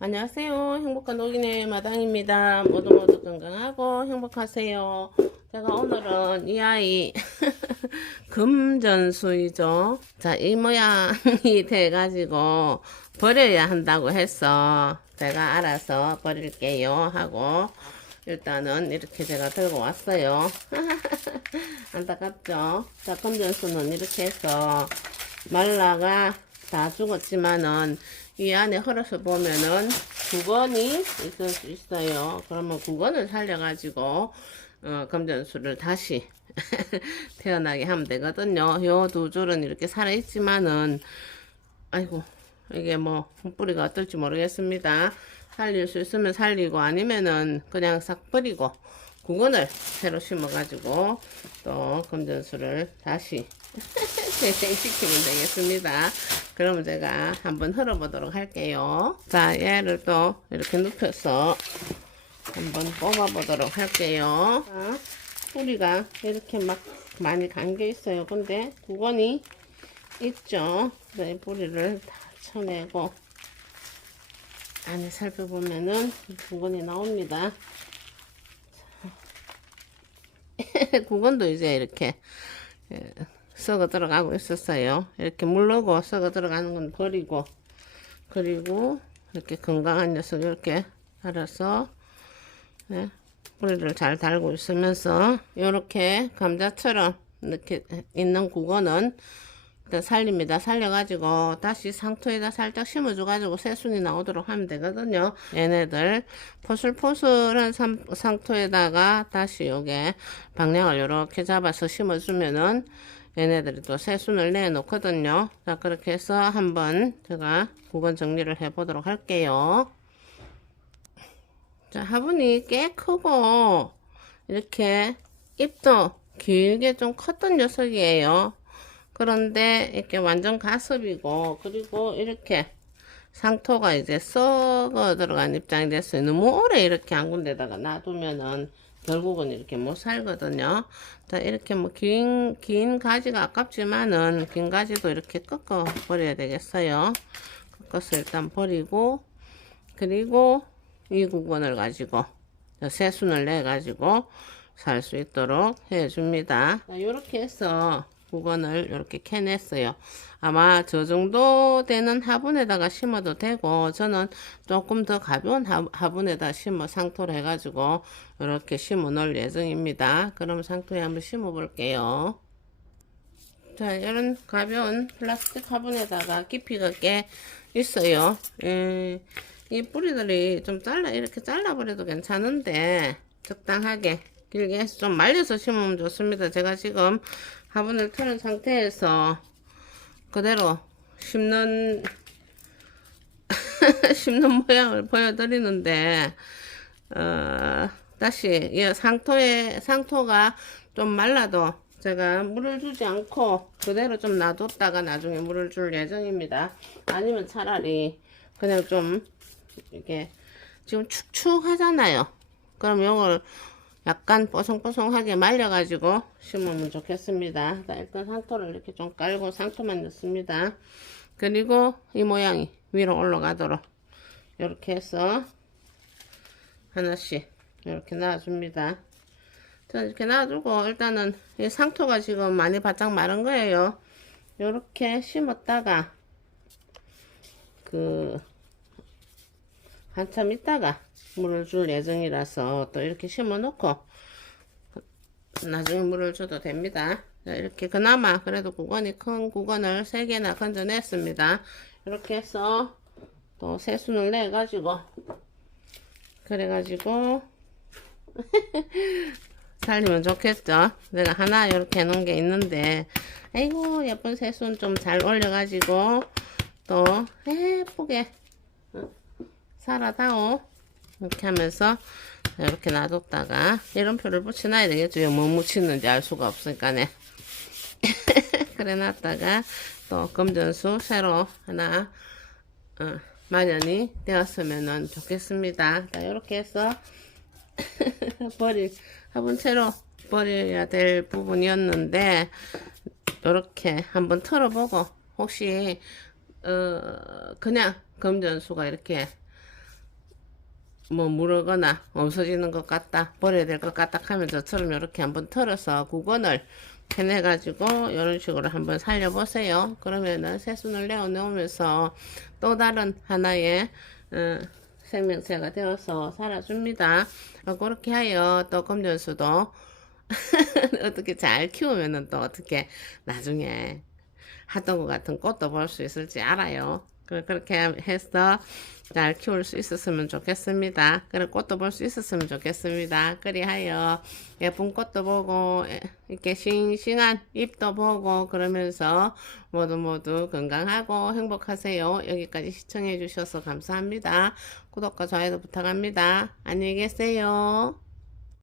안녕하세요. 행복한 녹인의 마당입니다. 모두 건강하고 행복하세요. 제가 오늘은 이 아이 금전수이죠. 자, 이 모양이 돼가지고 버려야 한다고 해서 제가 알아서 버릴게요 하고 일단은 이렇게 제가 들고 왔어요. 안타깝죠? 자, 금전수는 이렇게 해서 말라가 다 죽었지만은 이 안에 헐어서 보면은 구건이 있을 수 있어요. 그러면 구건을 살려가지고 금전수를 다시 태어나게 하면 되거든요. 요 두 줄은 이렇게 살아있지만은 아이고 이게 뭐 뿌리가 어떨지 모르겠습니다. 살릴 수 있으면 살리고 아니면은 그냥 싹 버리고 구건을 새로 심어가지고 또 금전수를 다시 재생시키면 되겠습니다. 그러면 제가 한번 흘어보도록 할게요. 자, 얘를 또 이렇게 눕혀서 한번 뽑아보도록 할게요. 자, 뿌리가 이렇게 막 많이 감겨 있어요. 근데 구건이 있죠. 이 뿌리를 다 쳐내고 안에 살펴보면은 구건이 나옵니다. 구건도 이제 이렇게 썩어 들어가고 있었어요. 이렇게 물르고 썩어 들어가는 건 버리고, 그리고 이렇게 건강한 녀석 이렇게 달아서 네, 뿌리를 잘 달고 있으면서 이렇게 감자처럼 이렇게 있는 구건은 일단 살립니다. 살려가지고 다시 상토에다 살짝 심어줘가지고 새순이 나오도록 하면 되거든요. 얘네들 포슬포슬한 상토에다가 다시 요게 방향을 이렇게 잡아서 심어주면은 얘네들이 또 새순을 내놓거든요. 자, 그렇게 해서 한번 제가 구건 정리를 해보도록 할게요. 자, 화분이 꽤 크고 이렇게 잎도 길게 좀 컸던 녀석이에요. 그런데 이렇게 완전 가습이고, 그리고 이렇게 상토가 이제 썩어 들어간 입장이 됐어요. 너무 오래 이렇게 한 군데다가 놔두면은 결국은 이렇게 못 살거든요. 자, 이렇게 뭐 긴 가지가 아깝지만은 긴 가지도 이렇게 꺾어 버려야 되겠어요. 꺾어서 일단 버리고, 그리고 이 구건을 가지고 새순을 내 가지고 살 수 있도록 해줍니다. 이렇게 해서 구건을 이렇게 캐냈어요. 아마 저 정도 되는 화분에다가 심어도 되고, 저는 조금 더 가벼운 화분에다 심어 상토를 해가지고 이렇게 심어 놓을 예정입니다. 그럼 상토에 한번 심어 볼게요. 자, 이런 가벼운 플라스틱 화분에다가 깊이가 꽤 있어요. 이 뿌리들이 좀 이렇게 잘라버려도 괜찮은데 적당하게 길게 해서 좀 말려서 심으면 좋습니다. 제가 지금 화분을 틀은 상태에서 그대로 심는 심는 모양을 보여드리는데 다시 이 상토가 좀 말라도 제가 물을 주지 않고 그대로 좀 놔뒀다가 나중에 물을 줄 예정입니다. 아니면 차라리 그냥 좀 이게 지금 축축하잖아요. 그럼 이걸 약간 뽀송뽀송하게 말려가지고 심으면 좋겠습니다. 일단 상토를 이렇게 좀 깔고 상토만 넣습니다. 그리고 이 모양이 위로 올라가도록 이렇게 해서 하나씩 이렇게 놔줍니다. 자, 이렇게 놔두고 일단은 이 상토가 지금 많이 바짝 마른 거예요. 이렇게 심었다가 한참 있다가 물을 줄 예정이라서 또 이렇게 심어 놓고 나중에 물을 줘도 됩니다. 자, 이렇게 그나마 그래도 큰 구건을 3개나 건져냈습니다. 이렇게 해서 또 새순을 내 가지고 그래가지고 살리면 좋겠죠. 내가 하나 이렇게 해놓은 게 있는데 아이고 예쁜 새순 좀 잘 올려가지고 또 예쁘게 살아다오 이렇게 하면서 이렇게 놔뒀다가 이름표를 붙여놔야 되겠죠. 뭐 묻히는지 알 수가 없으니까네. 그래 놨다가 또 금전수 새로 하나 만연이 되었으면 좋겠습니다. 자, 이렇게 해서 화분 새로 버려야 될 부분이었는데 이렇게 한번 털어보고 혹시 그냥 금전수가 이렇게 뭐 무르거나 없어지는 것 같다, 버려야 될 것 같다 하면 저처럼 이렇게 한번 털어서 구건을 해내가지고 이런 식으로 한번 살려보세요. 그러면은 새순을 내어놓으면서 또 다른 하나의 생명체가 되어서 살아줍니다. 그렇게 하여 또 금전수도 어떻게 잘 키우면은 또 어떻게 나중에 하던 것 같은 꽃도 볼 수 있을지 알아요. 그렇게 해서 잘 키울 수 있었으면 좋겠습니다. 그래 꽃도 볼 수 있었으면 좋겠습니다. 그리하여 예쁜 꽃도 보고 이렇게 싱싱한 잎도 보고 그러면서 모두 건강하고 행복하세요. 여기까지 시청해 주셔서 감사합니다. 구독과 좋아요 부탁합니다. 안녕히 계세요.